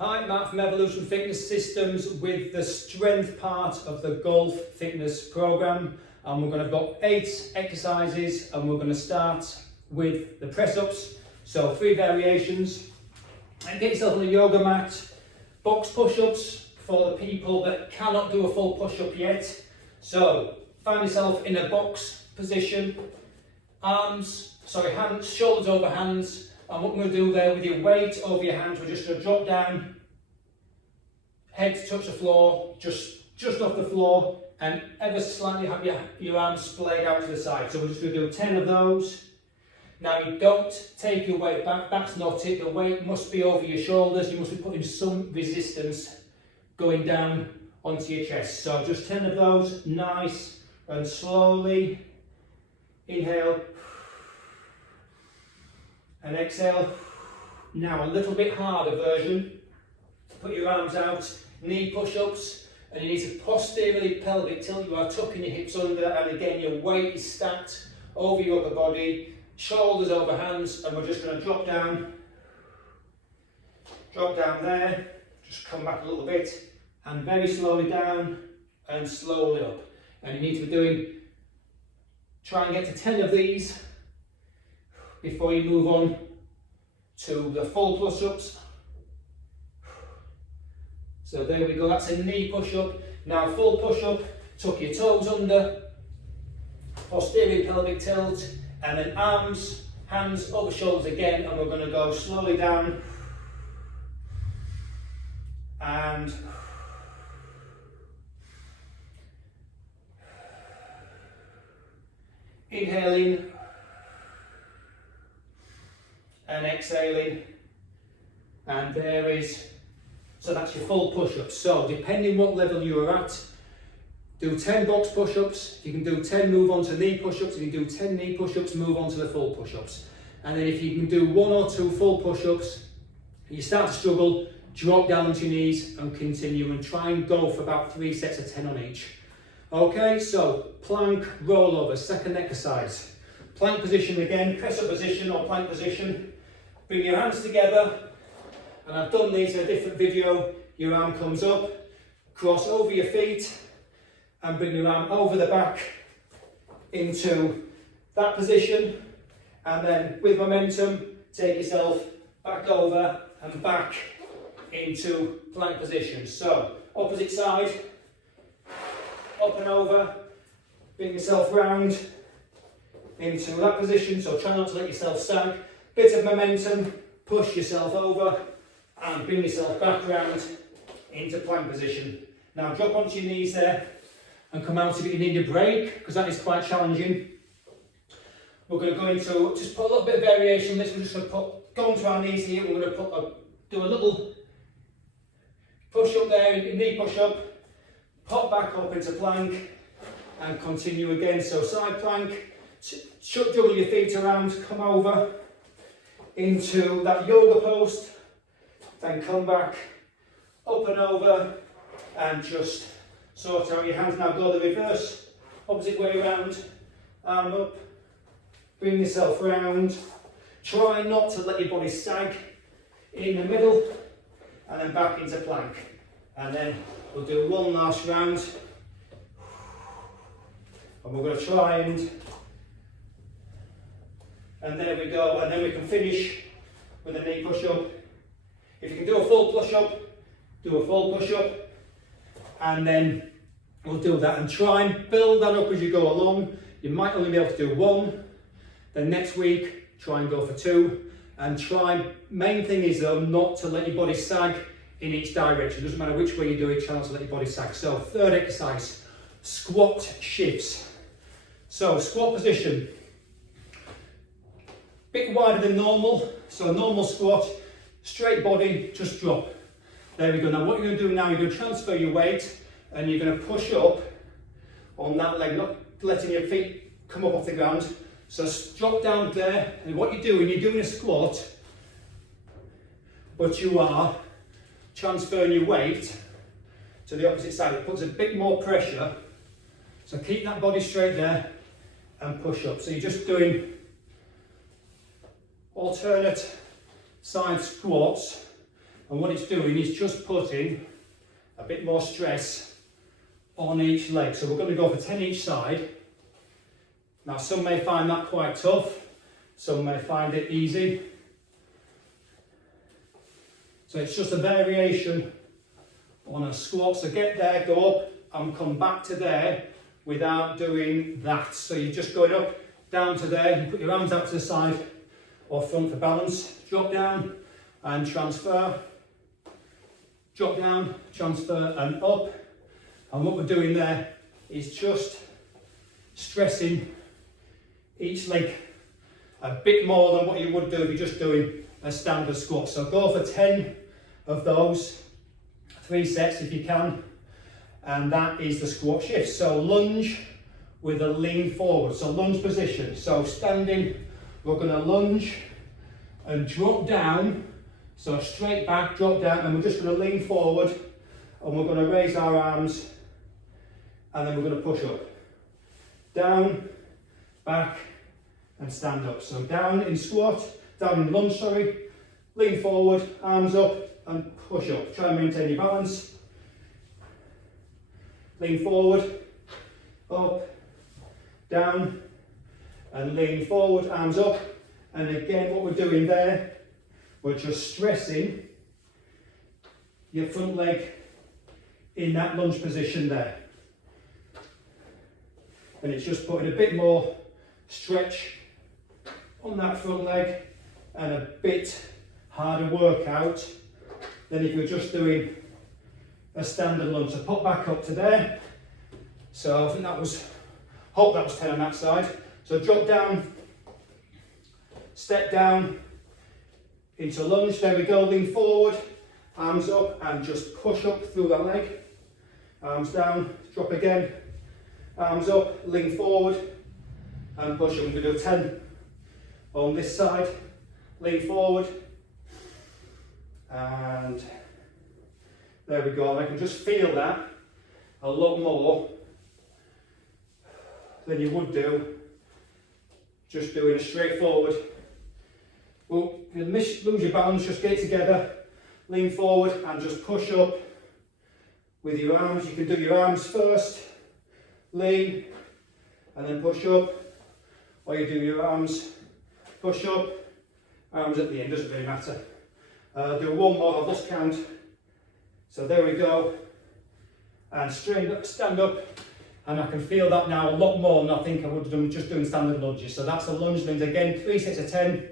Hi, Matt from Evolution Fitness Systems with the strength part of the golf fitness program, and we're going to have got 8 exercises, and we're going to start with the press-ups. So 3 variations, and get yourself on a yoga mat. Box push-ups for the people that cannot do a full push-up yet. So find yourself in a box position, hands, shoulders over hands. And what we're going to do there with your weight over your hands, we're just going to drop down, head to touch the floor, just off the floor, and ever slightly have your arms splayed out to the side. So we're just going to do 10 of those. Now you don't take your weight back, that's not it. The weight must be over your shoulders. You must be putting some resistance going down onto your chest. So just 10 of those, nice and slowly. Inhale. And exhale. Now a little bit harder version. Put your arms out, knee push-ups, and you need to posteriorly pelvic tilt. You are tucking your hips under, and again your weight is stacked over your upper body, shoulders over hands, and we're just going to drop down there, just come back a little bit, and very slowly down and slowly up. And you need to be try and get to 10 of these before you move on to the full push-ups. So there we go, that's a knee push-up. Now full push-up, tuck your toes under, posterior pelvic tilt, and then arms, hands over shoulders again, and we're going to go slowly down and inhaling and exhaling, and there is, so that's your full push-ups. So depending what level you are at, do 10 box push-ups. You can do 10, move on to knee push-ups. If you do 10 knee push-ups, move on to the full push-ups. And then if you can do 1 or 2 full push-ups, you start to struggle, drop down onto your knees and continue, and try and go for about 3 sets of 10 on each. Okay, so plank rollover, second exercise. Plank position again, press up position or plank position. Bring your hands together, and I've done these in a different video. Your arm comes up, cross over your feet, and bring your arm over the back into that position, and then with momentum, take yourself back over and back into plank position. So, opposite side, up and over, bring yourself round into that position, so try not to let yourself sag. Bit of momentum, push yourself over and bring yourself back round into plank position. Now drop onto your knees there and come out if you need a break, because that is quite challenging. We're going to go into, just put a little bit of variation on this. We're just going to go onto our knees here. We're going to do a little push up there, knee push up, pop back up into plank and continue again. So side plank, juggle your feet around, come over into that yoga post, then come back up and over and just sort out your hands. Now go the reverse, opposite way around, arm up, bring yourself round, try not to let your body sag in the middle, and then back into plank. And then we'll do one last round, and we're going to try and there we go, and then we can finish with a knee push-up. If you can do a full push-up, do a full push-up, and then we'll do that, and try and build that up as you go along. You might only be able to do 1, then next week try and go for 2, and main thing is though, not to let your body sag in each direction. It doesn't matter which way you do it, try not to let your body sag. So third exercise, squat shifts. So squat position, bit wider than normal, so normal squat, straight body, just drop. There we go. Now what you're going to do now, you're going to transfer your weight and you're going to push up on that leg, not letting your feet come up off the ground. So drop down there, and what you're doing a squat, but you are transferring your weight to the opposite side. It puts a bit more pressure, so keep that body straight there and push up. So you're just doing alternate side squats, And what it's doing is just putting a bit more stress on each leg. So we're going to go for 10 each side. Now some may find that quite tough, some may find it easy. So it's just a variation on a squat. So get there, go up and come back to there without doing that. So you're just going up, down to there, you put your arms out to the side or front for balance, drop down and transfer, drop down, transfer and up. And what we're doing there is just stressing each leg a bit more than what you would do if you're just doing a standard squat. So go for 10 of those, 3 sets if you can, and that is the squat shift. So lunge with a lean forward, so lunge position. So standing, we're going to lunge and drop down, so straight back, drop down, and we're just going to lean forward and we're going to raise our arms and then we're going to push up. Down, back and stand up. So down in squat, down in lunge, sorry, lean forward, arms up and push up. Try and maintain your balance. Lean forward, up, down and lean forward, arms up. And again, what we're doing there, we're just stressing your front leg in that lunge position there. And it's just putting a bit more stretch on that front leg and a bit harder workout than if you're just doing a standard lunge. So pop back up to there. So I think that was, hope that was 10 on that side. So drop down, step down into lunge. There we go, lean forward, arms up and just push up through that leg. Arms down, drop again, arms up, lean forward and push up. We're going to do 10 on this side. Lean forward and there we go. And I can just feel that a lot more than you would do just doing a straightforward. Well, if you lose your balance, just get it together, lean forward and just push up with your arms. You can do your arms first, lean and then push up, or you do your arms, push up, arms at the end, doesn't really matter. Do one more, I've lost count. So there we go, and straight up, stand up, and I can feel that now a lot more than I think I would have done just doing standard lunges. So that's a lunge. Again, 3 sets of 10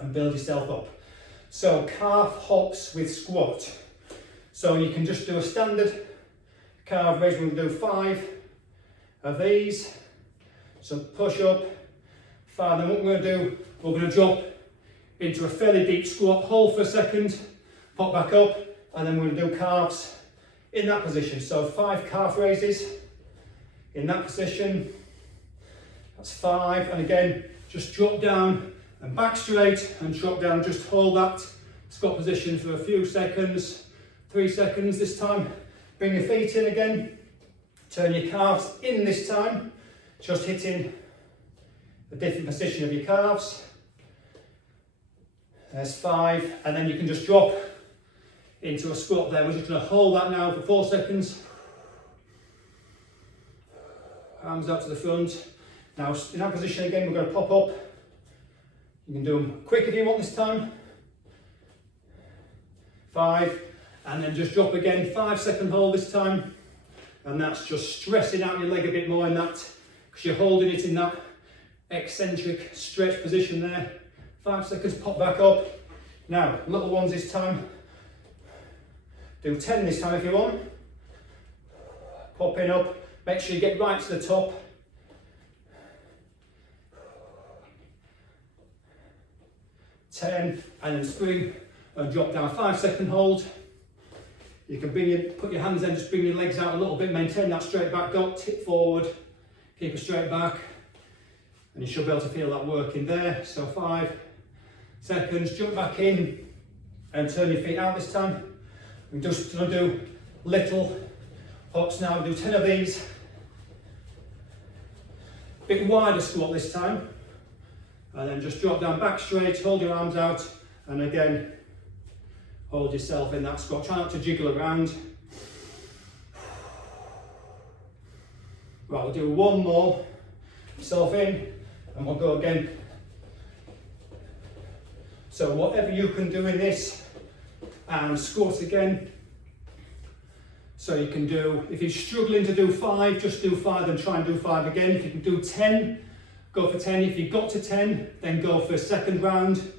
and build yourself up. So calf hops with squat. So you can just do a standard calf raise. We're going to do 5 of these. So push up, 5. Then what we're going to do, we're going to drop into a fairly deep squat, hold for a second, pop back up, and then we're going to do calves in that position. So 5 calf raises in that position. That's 5. And again, just drop down and back straight and drop down. Just hold that squat position for a few seconds, 3 seconds this time. Bring your feet in again. Turn your calves in this time. Just hitting a different position of your calves. There's 5. And then you can just drop into a squat there. We're just going to hold that now for 4 seconds. Arms out to the front. Now in that position again, we're going to pop up. You can do them quick if you want this time. 5, and then just drop again, 5-second hold this time. And that's just stressing out your leg a bit more in that, because you're holding it in that eccentric stretch position there. 5 seconds, pop back up. Now, little ones this time. Do 10 this time if you want. Popping up, make sure you get right to the top. 10, and then spring and drop down. 5-second hold. You can put your hands in, just bring your legs out a little bit, maintain that straight back dog, tip forward, keep it straight back, and you should be able to feel that working there. So 5 seconds, jump back in and turn your feet out this time. We're just going to do little hops now. We'll do 10 of these. Bit wider squat this time. And then just drop down back straight, hold your arms out, and again, hold yourself in that squat. Try not to jiggle around. Right, we'll do one more. Yourself in, and we'll go again. So whatever you can do in this, and squat again. So you can do, if you're struggling to do 5, just do 5 and try and do 5 again. If you can do 10, go for 10. If you've got to 10, then go for a second round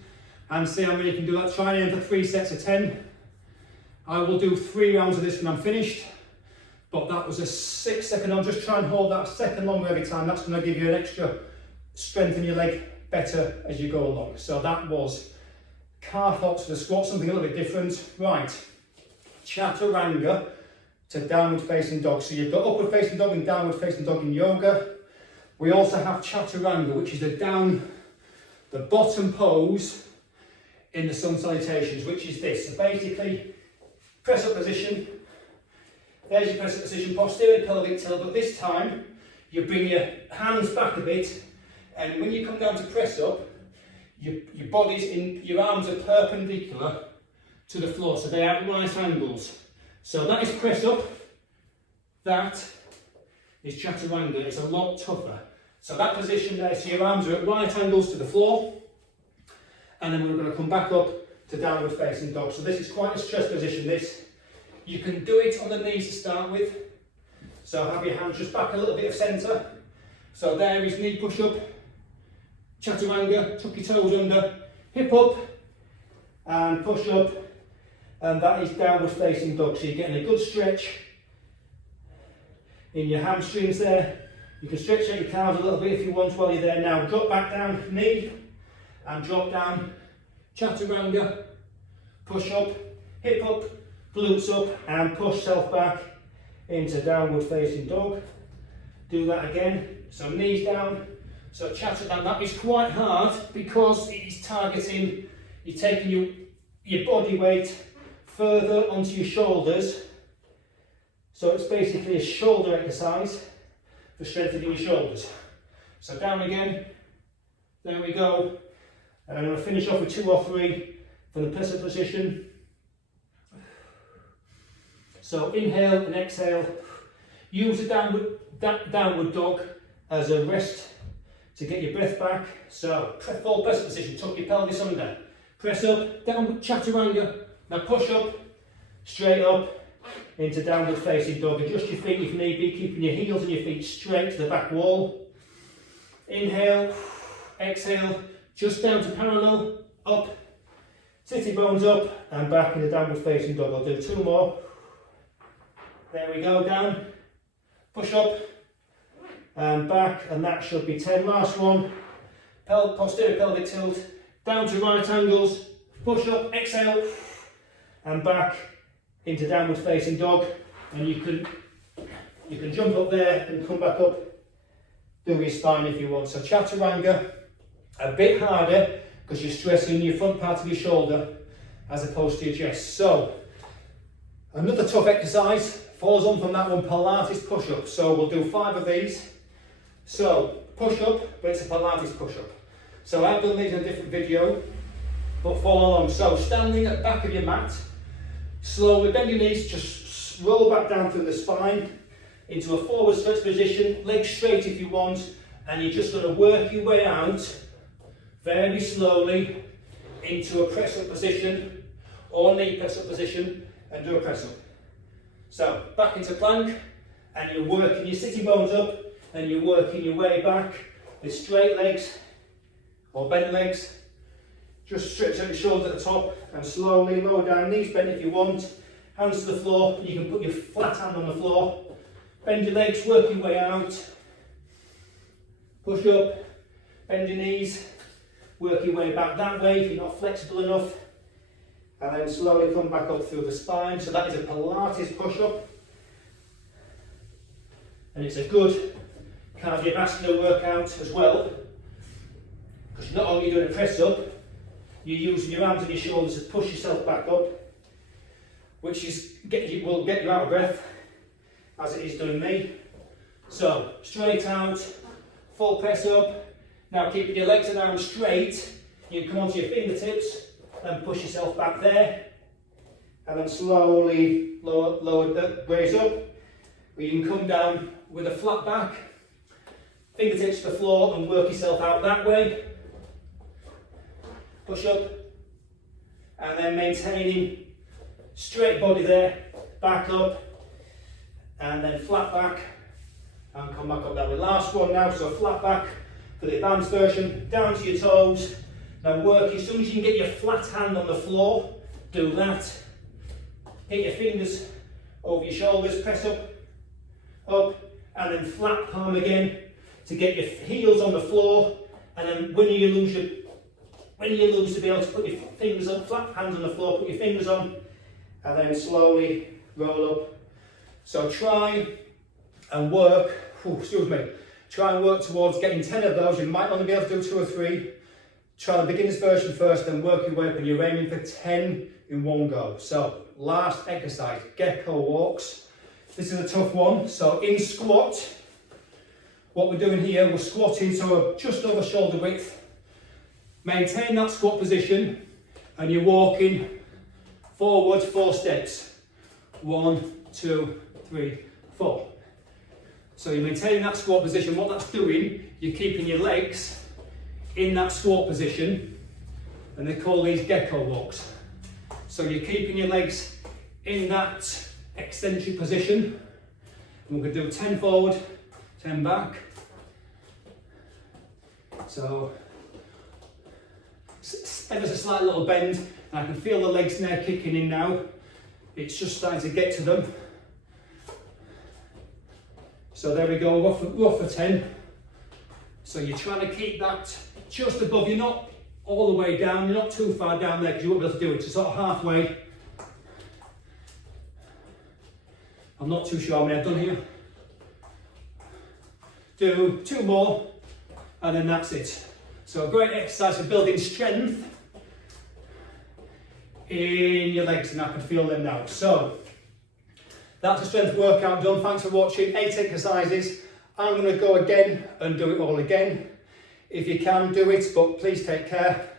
and see how many you can do that. Try and aim for 3 sets of 10. I will do 3 rounds of this when I'm finished, but that was a 6-second. I'll just try and hold that a second longer every time. That's going to give you an extra strength in your leg better as you go along. So that was calf hops for the squat, something a little bit different. Right, Chaturanga to downward facing dog. So you've got upward facing dog and downward facing dog in yoga. We also have Chaturanga, which is the bottom pose in the sun salutations, which is this. So basically, press up position. There's your press up position, posterior pelvic tilt, but this time you bring your hands back a bit, and when you come down to press up, your arms are perpendicular to the floor, so they are at right angles. So that is press up, that is Chaturanga. It's a lot tougher. So that position there, so your arms are at right angles to the floor, and then we're going to come back up to downward facing dog. So this is quite a stress position, this. You can do it on the knees to start with. So have your hands just back a little bit of centre. So there is knee push up, Chaturanga, tuck your toes under, hip up and push up, and that is downward facing dog. So you're getting a good stretch in your hamstrings there. You can stretch out your calves a little bit if you want while you're there. Now drop back down, knee, and drop down, Chaturanga, push up, hip up, glutes up, and push self back into downward facing dog. Do that again, so knees down. So Chaturanga, that is quite hard because it is targeting, you're taking your body weight further onto your shoulders. So it's basically a shoulder exercise for strengthening your shoulders. So down again, there we go. And I'm going to finish off with 2 or 3 for the press up position. So inhale and exhale. Use the downward dog as a rest to get your breath back. So full press position, tuck your pelvis under. Press up, downward Chaturanga. Now push up, straight up into downward facing dog. Adjust your feet if need be, keeping your heels and your feet straight to the back wall. Inhale, exhale, just down to parallel, up, sitting bones up and back into downward facing dog. I'll do 2 more. There we go, down, push up and back, and that should be 10. Last one, posterior pelvic tilt, down to right angles, push up, exhale and back into downward facing dog. And you can jump up there and come back up, do your spine if you want. So Chaturanga, a bit harder because you're stressing your front part of your shoulder as opposed to your chest. So another tough exercise follows on from that one, Pilates push-up. So we'll do 5 of these. So push-up, but it's a Pilates push-up. So I've done these in a different video, but follow along. So standing at the back of your mat, slowly bend your knees, just roll back down through the spine into a forward stretch position, legs straight if you want, and you're just going to work your way out very slowly into a press-up position or knee press-up position and do a press-up. So back into plank, and you're working your sitting bones up and you're working your way back with straight legs or bent legs. Just stretch out your shoulders at the top and slowly lower down, knees bent if you want, hands to the floor. You can put your flat hand on the floor, bend your legs, work your way out, push up, bend your knees, work your way back that way if you're not flexible enough, and then slowly come back up through the spine. So that is a Pilates push-up, and it's a good cardiovascular workout as well, because you're not only doing a press up, you're using your arms and your shoulders to push yourself back up, which will get you out of breath, as it is doing me. So straight out, full press up. Now keeping your legs and arms straight, you can come onto your fingertips and push yourself back there. and then slowly lower the waist up. Or you can come down with a flat back, fingertips to the floor, and work yourself out that way. Push up, and then maintaining straight body there, back up, and then flat back, and come back up that way. Last one now, so flat back for the advanced version, down to your toes. Now work, as soon as you can get your flat hand on the floor, do that. Hit your fingers over your shoulders, press up, and then flat palm again to get your heels on the floor, and then when you lose to be able to put your fingers up, flat hands on the floor, put your fingers on, and then slowly roll up. So try and work, try and work towards getting 10 of those. You might only be able to do 2 or 3. Try the beginner's version first, then work your way up, and you're aiming for 10 in one go. So last exercise, Gecko Walks. This is a tough one. So in squat, what we're doing here, we're squatting so just over shoulder width. Maintain that squat position, and you're walking forward 4 steps. 1, 2, 3, 4. So you're maintaining that squat position. What that's doing, you're keeping your legs in that squat position, and they call these Gecko Walks. So you're keeping your legs in that eccentric position, and we're going to do 10 forward, 10 back. So ever so slight little bend, and I can feel the legs now kicking in now. It's just starting to get to them. So there we go, rough for 10. So you're trying to keep that just above. You're not all the way down, you're not too far down there because you won't be able to do it. So sort of halfway. I'm not too sure how many I've done here. Do 2 more, and then that's it. So a great exercise for building strength in your legs, and I can feel them now. So that's a strength workout done. Thanks for watching. 8 exercises. I'm going to go again and do it all again. If you can, do it, but please take care.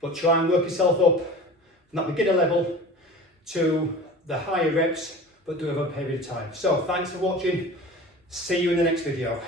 But try and work yourself up from that beginner level to the higher reps, but do it over a period of time. So thanks for watching. See you in the next video.